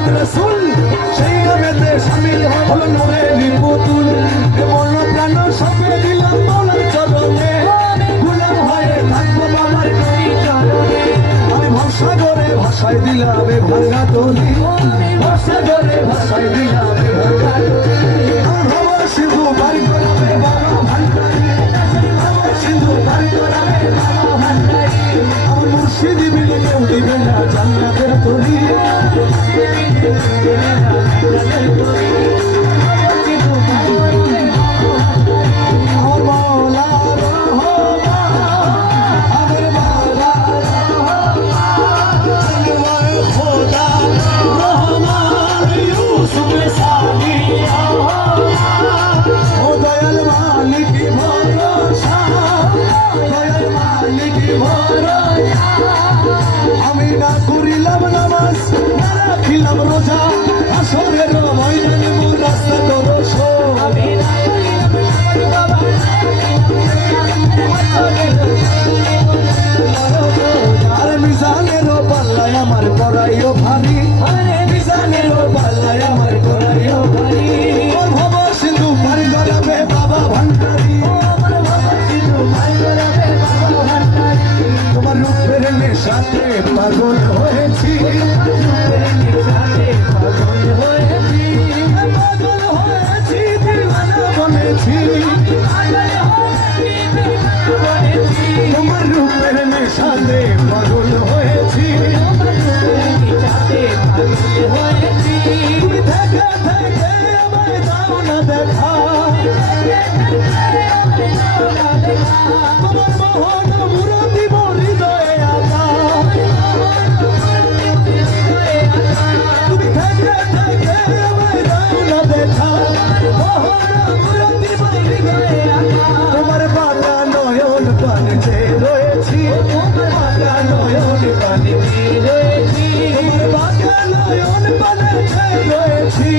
মোহাম্মদ রসুল সেই নামেতে শামিল হলো নূরে নিপুতুল মন প্রাণ সঁপে দিলাম মৌলার চরণে গোলাম হয়ে থাকবো বাবার চরণে আমি ভবসাগরে ভাষায় দিলাম ভাঙা তলি ভবসাগরে ভাষায় দিলাম ভাঙা তলি আমার সিন্ধু পার করাবে বাবা ভান্ডারি আমার সিন্ধু পার করাবে বাবা ভান্ডারি আমার মুর্শিদি বিলে কেউ দিবে না জান্নাতের তলি আমি না করিলাম নামাজ না রাখিলাম রোজা আসরের ময়দানে মোর রাস্তা দরস আমি না করিলাম আর মিজানের পাল্লায় আমার করাইও ভারী মিজানের পাল্লায় আমার করাইও ভারী ভব সিন্ধু পার করাবে বাবা ভান্ডারি তোমার রূপের নেশাতে পাগল হয়েছি তোমার রূপের নেশাতে পাগল হয়েছি তুমি থেকে থেকে আমায় দাও না দেখা তোমার মোহন মুরতি হৃদয়ে আকা তুমি থেকে থেকে আমায় দাও না দেখা মোহন মুরতি হৃদয়ে আকা তোমার বাঁকা নয়ন পানে চেয়ে রয়েছি বাঁকা নয়ন পানে চেয়ে রয়েছি তোমার বাঁকা নয়ন পানে চেয়ে রয়েছি